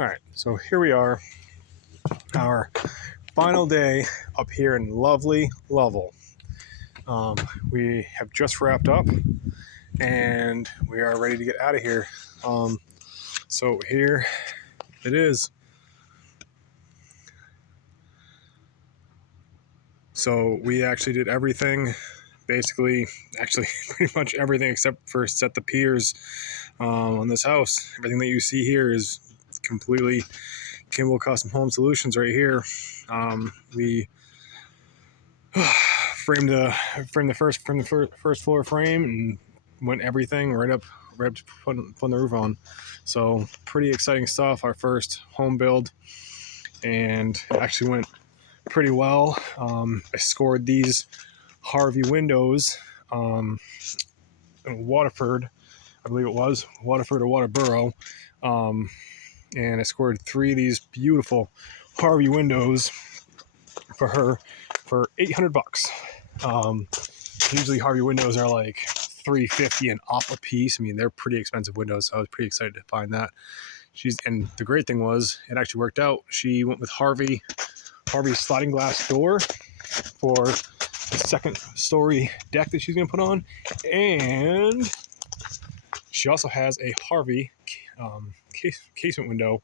All right, so here we are, our final day up here in lovely Lovell. We have just wrapped up and we are ready to get out of here. So here it is. So we actually did everything, basically, pretty much everything except for set the piers on this house. Everything that you see here is completely Kimball Custom Home Solutions right here. We framed the first floor frame and went everything right up to putting the roof on. So pretty exciting stuff. Our first home build, and it actually went pretty well. I scored these Harvey windows in Waterford, I believe it was Waterford or Waterboro, and I scored 3 of these beautiful Harvey windows for her for $800. Usually Harvey windows are like $350 and up a piece. I mean, they're pretty expensive windows, so I was pretty excited to find that. And the great thing was, it actually worked out. She went with Harvey's sliding glass door for the second story deck that she's going to put on, and she also has a Harvey casement window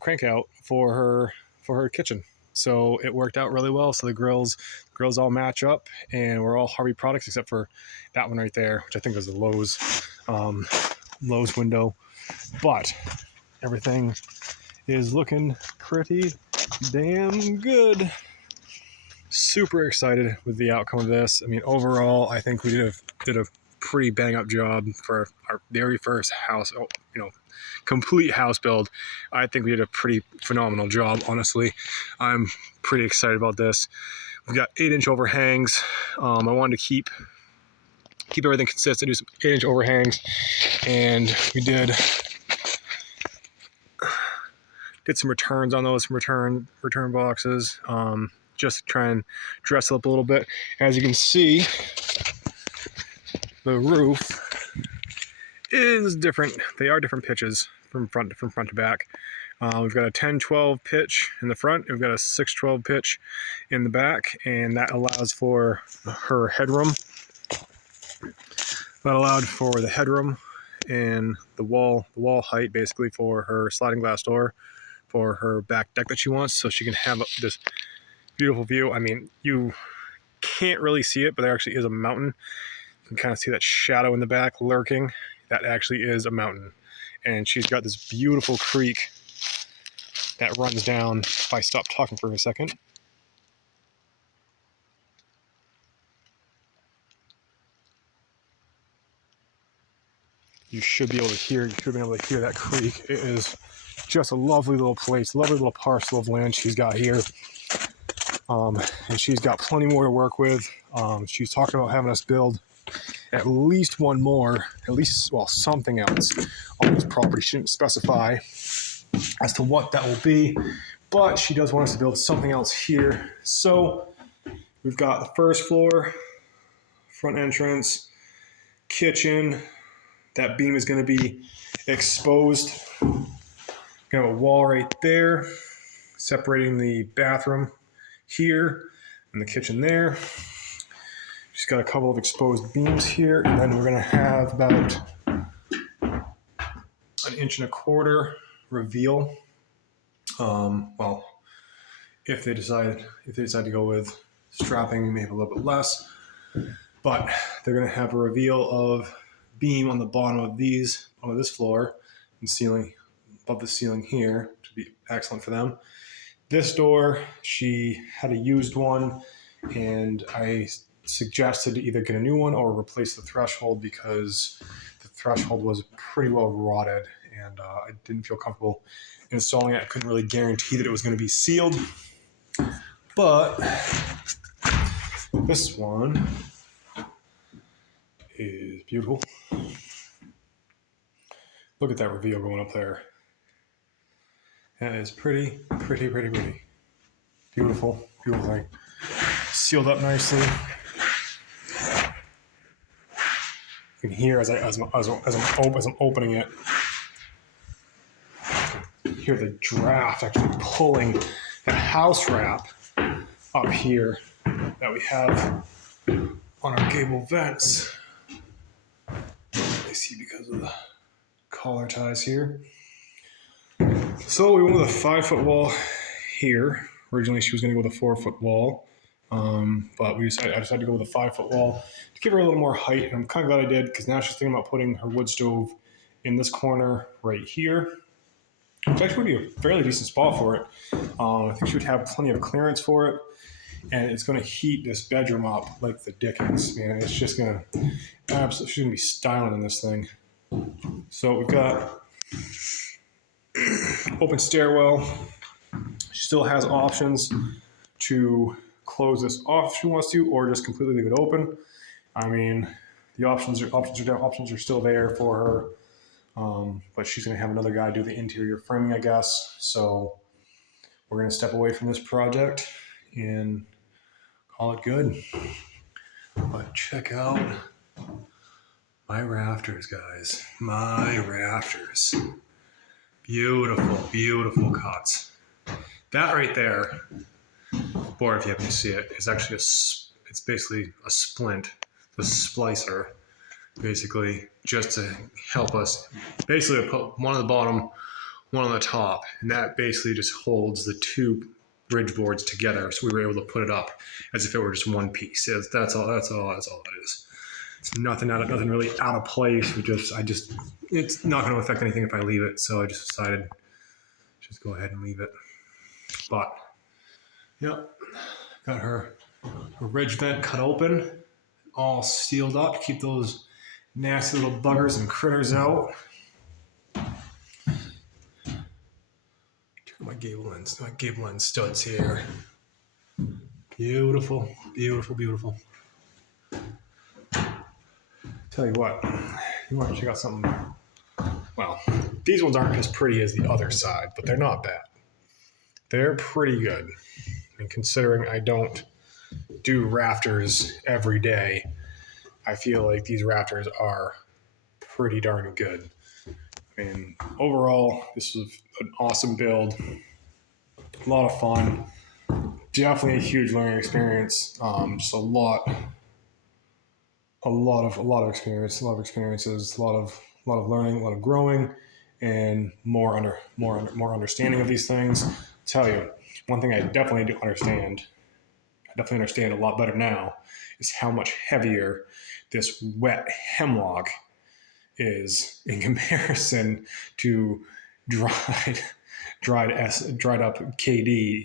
crank out for her kitchen. So it worked out really well. So the grills all match up, and we're all Harvey products except for that one right there, which I think was the Lowe's window. But everything is looking pretty damn good. Super excited with the outcome of this. I mean, overall, I think we did a pretty bang up job for our very first house, complete house build. I think we did a pretty phenomenal job, honestly. I'm pretty excited about this. We've got 8-inch overhangs. I wanted to keep everything consistent, do some 8-inch overhangs, and we did some returns on those, some return boxes, just to try and dress it up a little bit. As you can see, the roof is different. They are different pitches from front to back. We've got a 10-12 pitch in the front. We've got a 6-12 pitch in the back, and that allows for her headroom. That allowed for the headroom and the wall height, basically, for her sliding glass door for her back deck that she wants, so she can have this beautiful view. I mean, you can't really see it, but there actually is a mountain. You can kind of see that shadow in the back lurking. That actually is a mountain. And she's got this beautiful creek that runs down. If I stop talking for a second. You should be able to hear that creek. It is just a lovely little place, lovely little parcel of land she's got here. And she's got plenty more to work with. She's talking about having us build at least one more, something else on this property. She didn't specify as to what that will be, but she does want us to build something else here. So we've got the first floor, front entrance, kitchen. That beam is going to be exposed. We're going to have a wall right there separating the bathroom here and the kitchen there. She's got a couple of exposed beams here, and then we're going to have about an 1.25 inch reveal. If they decide to go with strapping, we may have a little bit less, but they're going to have a reveal of beam on the bottom of this floor and ceiling, above the ceiling here, which would be excellent for them. This door, she had a used one, and I suggested to either get a new one or replace the threshold, because the threshold was pretty well rotted, and I didn't feel comfortable installing it. I couldn't really guarantee that it was going to be sealed, but this one is beautiful. Look at that reveal going up there. That is pretty. Beautiful thing. Sealed up nicely. You can hear as I'm opening it. hear the draft actually pulling the house wrap up here that we have on our gable vents. I see because of the collar ties here. So we went with a 5-foot wall here. Originally, she was going to go with a 4-foot wall, but I decided to go with a 5-foot wall to give her a little more height. And I'm kind of glad I did, because now she's thinking about putting her wood stove in this corner right here. It's actually going to be a fairly decent spot for it. I think she would have plenty of clearance for it, and it's going to heat this bedroom up like the dickens, man. It's just going to absolutely, she's going to be styling in this thing. So we've got open stairwell. She still has options to close this off if she wants to, or just completely leave it open. I mean, the options are still there for her. But she's going to have another guy do the interior framing, I guess. So we're going to step away from this project and call it good. But check out my rafters, guys. My rafters. Beautiful, beautiful cuts. That right there, board, if you happen to see it, is actually it's basically a splint, a splicer, basically, just to help us. Basically, I put one on the bottom, one on the top, and that basically just holds the two bridge boards together. So we were able to put it up as if it were just one piece. That's all it is. It's nothing really out of place. It's not going to affect anything if I leave it. So I just decided just go ahead and leave it. But yeah, got her ridge vent cut open, all sealed up to keep those nasty little buggers and critters out. My gable end studs here. Beautiful, beautiful, beautiful. Tell you what, you want to check out something. Well, these ones aren't as pretty as the other side, but they're not bad. They're pretty good. And considering I don't do rafters every day, I feel like these rafters are pretty darn good. I mean, overall, this was an awesome build. A lot of fun. Definitely a huge learning experience. Just a lot of experience, a lot of experiences, a lot of learning, a lot of growing, and more understanding of these things. I'll tell you, one thing I definitely do understand. I definitely understand a lot better now is how much heavier this wet hemlock is in comparison to dried up KD,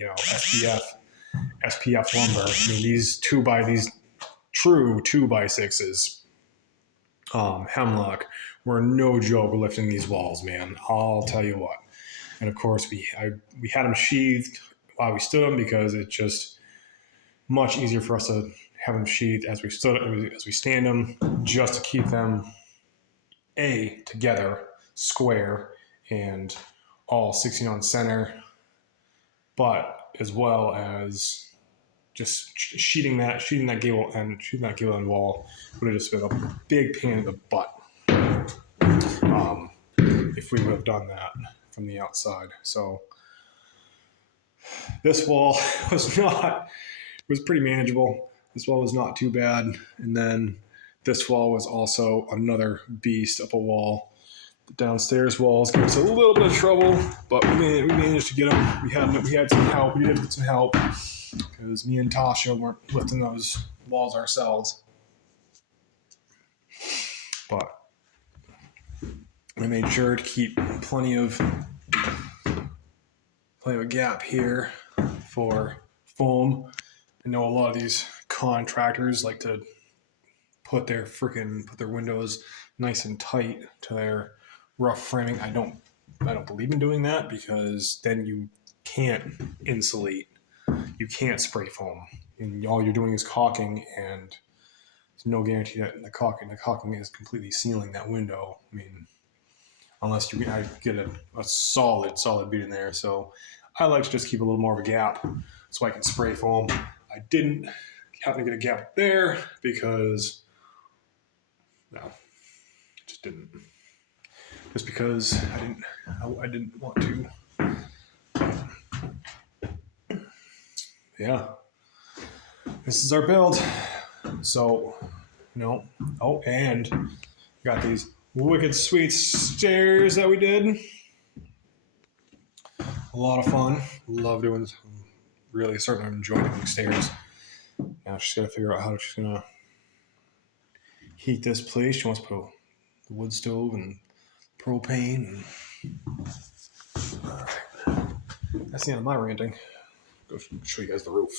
SPF lumber. I mean, these true 2x6s, hemlock, were no joke lifting these walls, man. I'll tell you what. And of course, we had them sheathed while we stood them, because it's just much easier for us to have them sheathed as we stand them, just to keep them together, square, and all 16 on center, but as well as just sheeting that gable end wall would have just been a big pain in the butt if we would have done that from the outside. So this wall was pretty manageable. This wall was not too bad. And then this wall was also another beast of a wall. The downstairs walls gave us a little bit of trouble, but we managed to get them. We had some help. We did get some help because me and Tasha weren't lifting those walls ourselves. But we made sure to keep plenty of a gap here for foam. I know a lot of these contractors like to put their windows nice and tight to their rough framing. I don't believe in doing that, because then you can't insulate, you can't spray foam, and all you're doing is caulking, and there's no guarantee that the caulking is completely sealing that window. I mean, unless you get a solid bead in there. So I like to just keep a little more of a gap so I can spray foam. I didn't happen to get a gap there because just because I didn't want to. yeah, this is our build. So, oh, and got these wicked sweet stairs that we did. A lot of fun. Love doing this. Really starting to enjoy doing stairs. Now she's got to figure out how she's going to heat this place. She wants to put the wood stove and propane. And... All right. That's the end of my ranting. Go show you guys the roof.